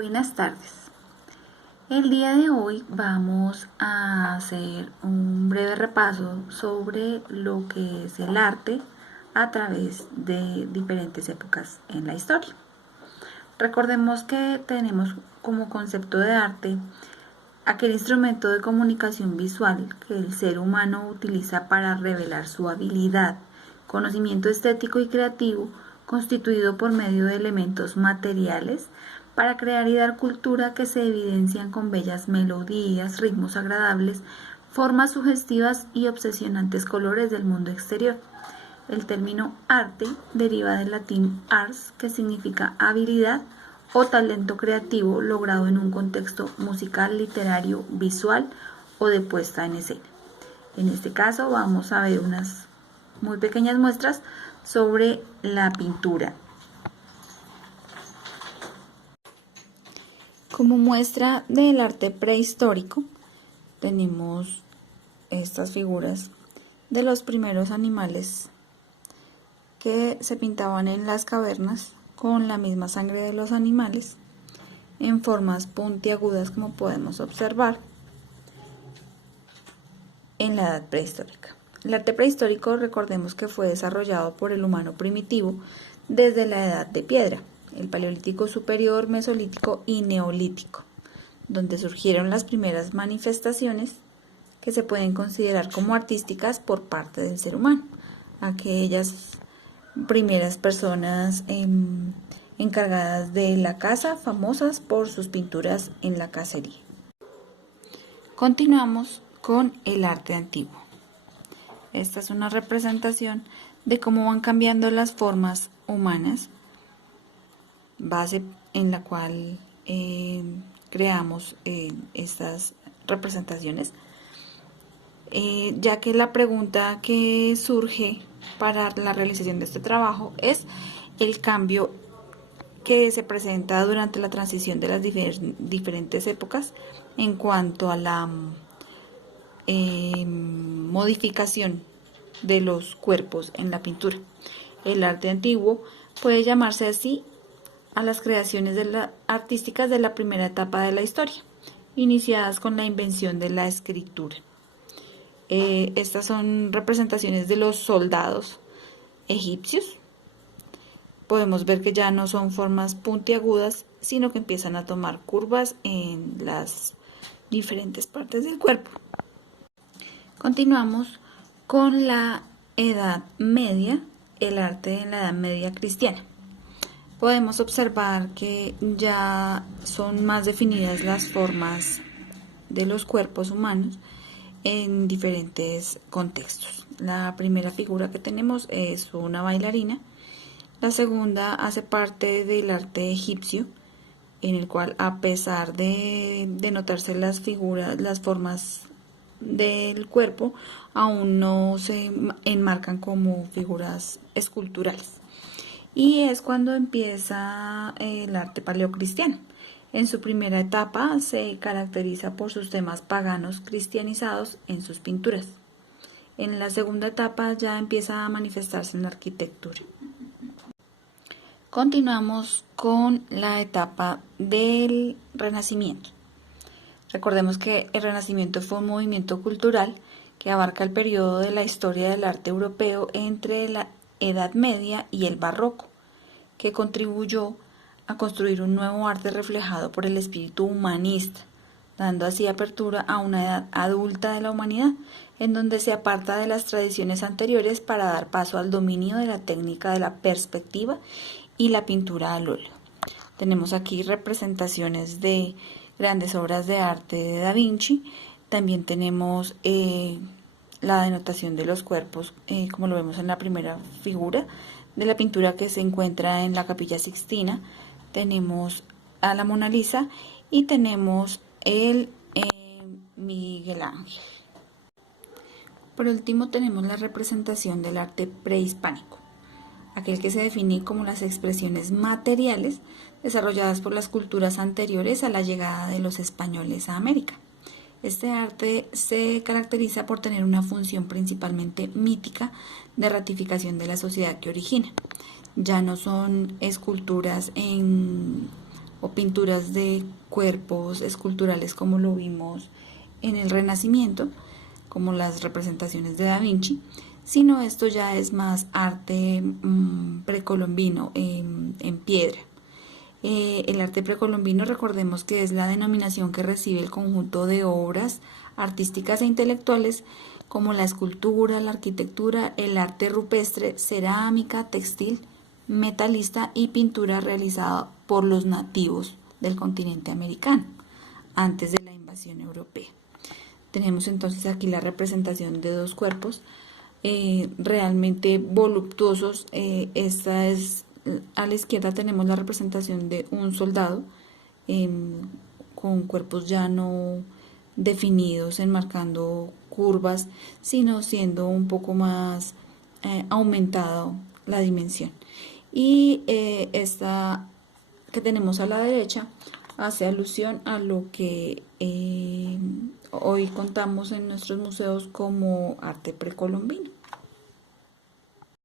Buenas tardes. El día de hoy vamos a hacer un breve repaso sobre lo que es el arte a través de diferentes épocas en la historia. Recordemos que tenemos como concepto de arte aquel instrumento de comunicación visual que el ser humano utiliza para revelar su habilidad, conocimiento estético y creativo, constituido por medio de elementos materiales para crear y dar cultura que se evidencian con bellas melodías, ritmos agradables, formas sugestivas y obsesionantes colores del mundo exterior. El término arte deriva del latín ars, que significa habilidad o talento creativo logrado en un contexto musical, literario, visual o de puesta en escena. En este caso vamos a ver unas muy pequeñas muestras sobre la pintura. Como muestra del arte prehistórico tenemos estas figuras de los primeros animales que se pintaban en las cavernas con la misma sangre de los animales en formas puntiagudas, como podemos observar en la edad prehistórica. El arte prehistórico, recordemos que fue desarrollado por el humano primitivo desde la edad de piedra, el paleolítico superior, mesolítico y neolítico, donde surgieron las primeras manifestaciones que se pueden considerar como artísticas por parte del ser humano, aquellas primeras personas encargadas de la caza, famosas por sus pinturas en la cacería. Continuamos con el arte antiguo. Esta es una representación de cómo van cambiando las formas humanas, base en la cual creamos estas representaciones, ya que la pregunta que surge para la realización de este trabajo es el cambio que se presenta durante la transición de las diferentes épocas en cuanto a la modificación de los cuerpos en la pintura. El arte antiguo puede llamarse así a las creaciones artísticas de la primera etapa de la historia, iniciadas con la invención de la escritura. Estas son representaciones de los soldados egipcios. Podemos ver que ya no son formas puntiagudas, sino que empiezan a tomar curvas en las diferentes partes del cuerpo. Continuamos con la Edad Media, el arte en la Edad Media cristiana. Podemos observar que ya son más definidas las formas de los cuerpos humanos en diferentes contextos. La primera figura que tenemos es una bailarina. La segunda hace parte del arte egipcio, en el cual, a pesar de notarse las figuras, las formas del cuerpo, aún no se enmarcan como figuras esculturales. Y es cuando empieza el arte paleocristiano. En su primera etapa se caracteriza por sus temas paganos cristianizados en sus pinturas. En la segunda etapa ya empieza a manifestarse en la arquitectura. Continuamos con la etapa del Renacimiento. Recordemos que el Renacimiento fue un movimiento cultural que abarca el periodo de la historia del arte europeo entre la Edad Media y el Barroco, que contribuyó a construir un nuevo arte reflejado por el espíritu humanista, dando así apertura a una edad adulta de la humanidad, en donde se aparta de las tradiciones anteriores para dar paso al dominio de la técnica de la perspectiva y la pintura al óleo. Tenemos aquí representaciones de grandes obras de arte de Da Vinci. También tenemos la denotación de los cuerpos, como lo vemos en la primera figura de la pintura que se encuentra en la Capilla Sixtina. Tenemos a la Mona Lisa y tenemos el Miguel Ángel. Por último tenemos la representación del arte prehispánico, aquel que se define como las expresiones materiales desarrolladas por las culturas anteriores a la llegada de los españoles a América. Este arte se caracteriza por tener una función principalmente mítica de ratificación de la sociedad que origina. Ya no son esculturas en o pinturas de cuerpos esculturales como lo vimos en el Renacimiento, como las representaciones de Da Vinci, sino esto ya es más arte precolombino en piedra. El arte precolombino, recordemos que es la denominación que recibe el conjunto de obras artísticas e intelectuales como la escultura, la arquitectura, el arte rupestre, cerámica, textil, metalista y pintura realizada por los nativos del continente americano antes de la invasión europea. Tenemos entonces aquí la representación de dos cuerpos realmente voluptuosos. Esta es, a la izquierda tenemos la representación de un soldado con cuerpos ya no definidos, enmarcando curvas, sino siendo un poco más aumentado la dimensión. Y esta que tenemos a la derecha hace alusión a lo que hoy contamos en nuestros museos como arte precolombino.